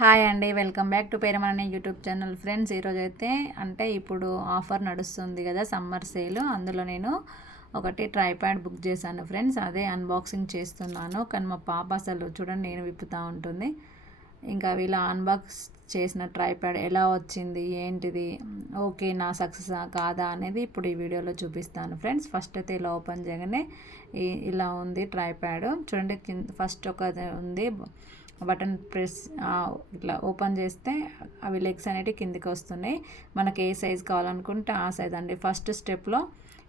Hi అండి, welcome back to పేరమనే YouTube channel. Friends, ఈరోజైతే ఇప్పుడు ఆఫర్ నడుస్తుంది కదా, సమ్మర్ సేల్. అందులో నేను ఒకటి ట్రైప్యాడ్ బుక్ చేశాను ఫ్రెండ్స్. అదే అన్బాక్సింగ్ చేస్తున్నాను. కానీ మా పాప అసలు చూడండి, నేను విప్పుతూ ఉంటుంది. ఇంకా వీళ్ళ అన్బాక్స్ చేసిన ట్రైప్యాడ్ ఎలా వచ్చింది, ఏంటిది, ఓకే నా సక్సెస్ కాదా అనేది ఇప్పుడు ఈ వీడియోలో చూపిస్తాను ఫ్రెండ్స్. ఫస్ట్ అయితే ఇలా ఓపెన్ చేయగానే ఇలా ఉంది ట్రైప్యాడ్. చూడండి, ఫస్ట్ ఒక ఉంది బటన్ ప్రెస్, ఇట్లా ఓపెన్ చేస్తే అవి లెగ్స్ అనేవి కిందికి వస్తున్నాయి. మనకి ఏ సైజ్ కావాలనుకుంటే ఆ సైజ్ అండి. ఫస్ట్ స్టెప్లో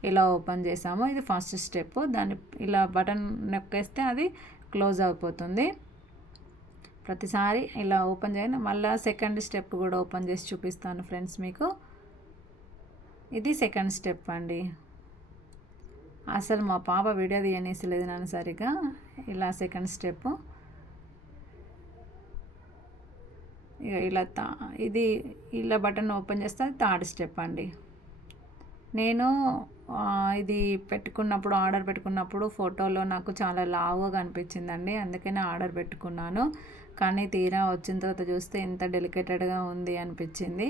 ఇలా ఓపెన్ చేసాము, ఇది ఫస్ట్ స్టెప్. దాన్ని ఇలా బటన్ నొక్కేస్తే అది క్లోజ్ అయిపోతుంది. ప్రతిసారి ఇలా ఓపెన్ చేయను. మళ్ళీ సెకండ్ స్టెప్ కూడా ఓపెన్ చేసి చూపిస్తాను ఫ్రెండ్స్ మీకు. ఇది సెకండ్ స్టెప్ అండి. అసలు మా పాప వీడియో తీయనేసలేదు నన్ను సరిగా. ఇలా సెకండ్ స్టెప్. ఇలా ఇది ఇలా బటన్ ఓపెన్ చేస్తే థర్డ్ స్టెప్ అండి. నేను ఇది ఆర్డర్ పెట్టుకున్నప్పుడు ఫోటోలో నాకు చాలా లావుగా కనిపించిందండి, అందుకనే ఆర్డర్ పెట్టుకున్నాను. కానీ తీరా వచ్చిన తర్వాత చూస్తే ఇంత డెలికేటెడ్గా ఉంది అనిపించింది.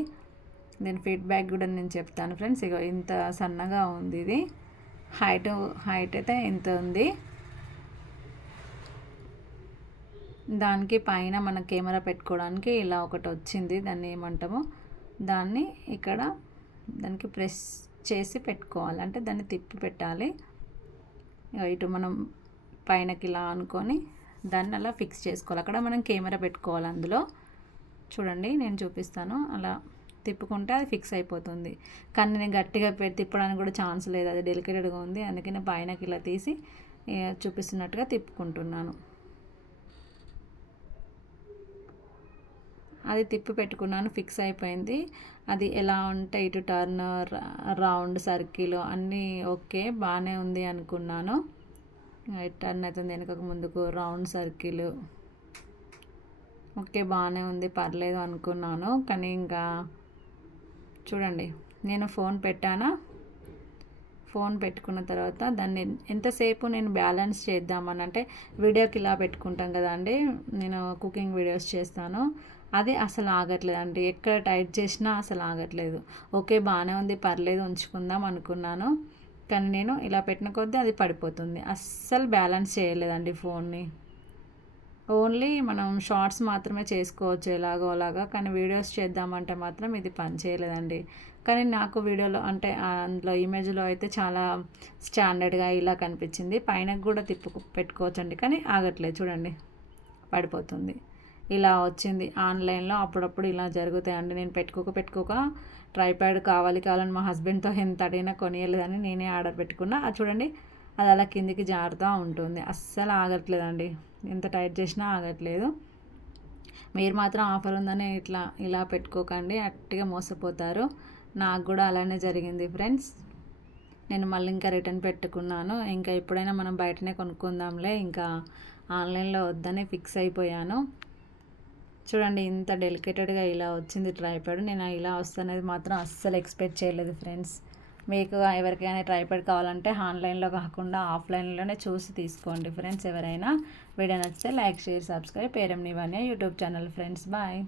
దీని ఫీడ్బ్యాక్ కూడా నేను చెప్తాను ఫ్రెండ్స్. ఇక ఇంత సన్నగా ఉంది ఇది. హైట్ అయితే ఇంత ఉంది. దానికి పైన మన కెమెరా పెట్టుకోవడానికి ఇలా ఒకటి వచ్చింది, దాన్ని ఏమంటామో దాన్ని ఇక్కడ దానికి ప్రెస్ చేసి పెట్టుకోవాలి. అంటే దాన్ని తిప్పి పెట్టాలి. ఇటు మనం పైనకి ఇలా అనుకొని దాన్ని అలా ఫిక్స్ చేసుకోవాలి. అక్కడ మనం కెమెరా పెట్టుకోవాలి అందులో. చూడండి, నేను చూపిస్తాను. అలా తిప్పుకుంటే అది ఫిక్స్ అయిపోతుంది. కానీ నేను గట్టిగా తిప్పడానికి కూడా ఛాన్స్ లేదు, అది డెలికేటెడ్గా ఉంది. అందుకని పైనకి ఇలా తీసి చూపిస్తున్నట్టుగా తిప్పుకుంటున్నాను. అది తిప్పి పెట్టుకున్నాను, ఫిక్స్ అయిపోయింది. అది ఎలా ఉంటే ఇటు టర్న్, రౌండ్, సర్కిల్ అన్నీ ఓకే బాగానే ఉంది అనుకున్నాను. టర్న్ అవుతుంది వెనుకకు ముందుకు, రౌండ్, సర్కిల్ ఓకే బాగానే ఉంది, పర్లేదు అనుకున్నాను. కానీ ఇంకా చూడండి, నేను ఫోన్ పెట్టానా, ఫోన్ పెట్టుకున్న తర్వాత దాన్ని ఎంతసేపు నేను బ్యాలెన్స్ చేద్దామని, అంటే వీడియోకి ఇలా పెట్టుకుంటాం కదా అండి, నేను కుకింగ్ వీడియోస్ చేస్తాను, అది అసలు ఆగట్లేదండి. ఎక్కడ టైట్ చేసినా అసలు ఆగట్లేదు. ఓకే బాగానే ఉంది, పర్లేదు ఉంచుకుందాం అనుకున్నాను. కానీ నేను ఇలా పెట్టిన కొద్దీ అది పడిపోతుంది. అస్సలు బ్యాలెన్స్ చేయలేదండి ఫోన్ని. ఓన్లీ మనం షార్ట్స్ మాత్రమే చేసుకోవచ్చు ఎలాగో అలాగా, కానీ వీడియోస్ చేద్దామంటే మాత్రం ఇది పని చేయలేదండి. కానీ నాకు వీడియోలో అంటే అందులో ఇమేజ్లో అయితే చాలా స్టాండర్డ్గా ఇలా కనిపించింది. పైన కూడా పెట్టుకోవచ్చండి, కానీ ఆగట్లేదు. చూడండి, పడిపోతుంది. ఇలా వచ్చింది. ఆన్లైన్లో అప్పుడప్పుడు ఇలా జరుగుతాయండి. నేను పెట్టుకోక ట్రైప్యాడ్ కావాలని మా హస్బెండ్తో ఎంత అడిగినా కొనియలేదని నేనే ఆర్డర్ పెట్టుకున్నా. అది చూడండి, అది అలా కిందికి జారుతూ ఉంటుంది. అస్సలు ఆగట్లేదండి, ఎంత టైట్ చేసినా ఆగట్లేదు. మీరు మాత్రం ఆఫర్ ఉందని ఇలా పెట్టుకోకండి, అట్టిగా మోసపోతారు. నాకు కూడా అలానే జరిగింది ఫ్రెండ్స్. నేను మళ్ళీ ఇంకా రిటర్న్ పెట్టుకున్నాను. ఇంకా ఎప్పుడైనా మనం బయటనే కొనుక్కుందాంలే, ఇంకా ఆన్లైన్లో వద్దని ఫిక్స్ అయిపోయాను. చూడండి, ఇంత డెలికేటెడ్గా ఇలా వచ్చింది ట్రైప్యాడ్. నేను ఇలా వస్తున్నది మాత్రం అస్సలు ఎక్స్పెక్ట్ చేయలేదు ఫ్రెండ్స్. మీకు ఎవరికైనా ట్రైప్యాడ్ కావాలంటే ఆన్లైన్లో కాకుండా ఆఫ్లైన్లోనే చూసి తీసుకోండి ఫ్రెండ్స్. ఎవరైనా వీడియో నచ్చితే లైక్, షేర్, సబ్స్క్రైబ్. పేరం నివాన్య యూట్యూబ్ ఛానల్ ఫ్రెండ్స్. బాయ్.